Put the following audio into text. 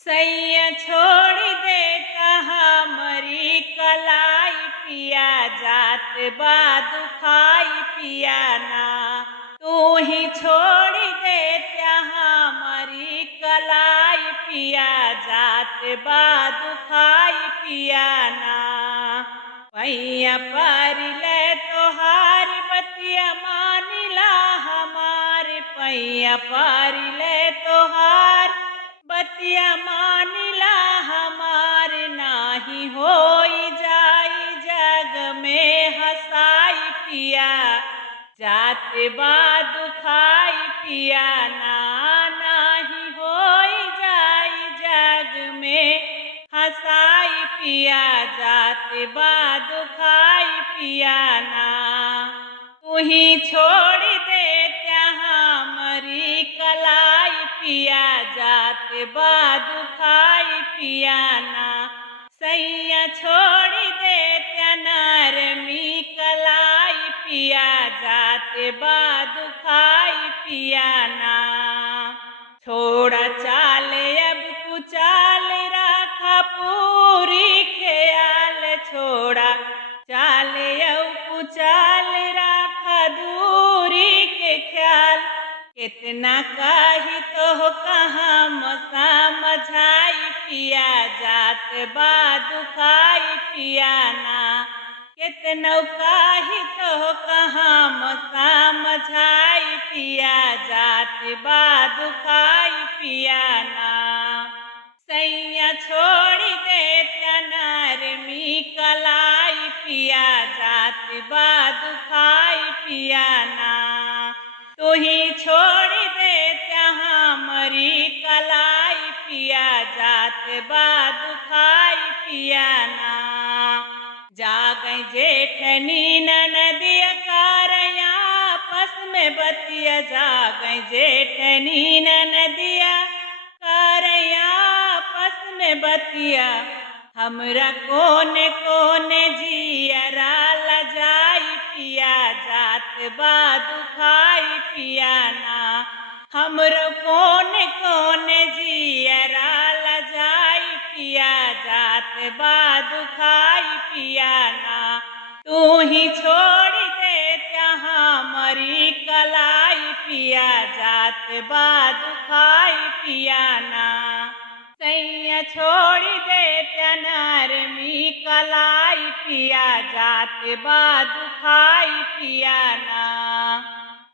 सैया छोड़ देता हमरी कलाई पिया जात बा दुखाई पिया ना। तू ही छोड़ देता हमरी कलाई पिया जात बा दुखाई पिया ना। पैया पर ले तोहार बतिया मानिला हमार पैया पर ले तोहार बतिया मानिला हमार नाही होई जाई जग में हसाई पिया जात बा दुखाई पिया ना। नाही होई जाई जग में हसाई पिया जात बा दुखाई पिया ना। तू ही छोड़ देता हमरी कलाई पिया जात बा दुखाई पिया ना। सैया छोड़ देता नरमी कलाई पिया जात बा दुखाई पिया ना। छोड़ा चाल अब कुचाल रखा पूरी ख्याल छोड़ा चाल अब कुचाल रखा दूरी के ख्याल। कितना कही तो कहाँ समझाई पिया जात बा दुखाई पिया ना। कितना कही तो कहाँ समझाई पिया जात बा दुखाई पिया ना। सैया छोड़ देता नरमी कलाई पिया जात बा दुखाई पिया ना। तू ही छोड़ देता हमरी कलाई पिया जात बा दुखाई पिया ना। जागई जेठनी ननदिया कारया आपस में बतिया जागई जेठनी ननदिया कारया आपस में बतिया। हमरा कोने कोने जियरा लजाई पिया जात बा दुखाई पिया ना। हमरो कोने कोने जियरा लजाई पिया जात बा दुखाई पिया ना। तू ही छोड़ देता हमरी कलाई पिया जात बा दुखाई पिया ना। सैया छोड़ देता नरमी कलाई पिया जात बा दुखाई पिया ना।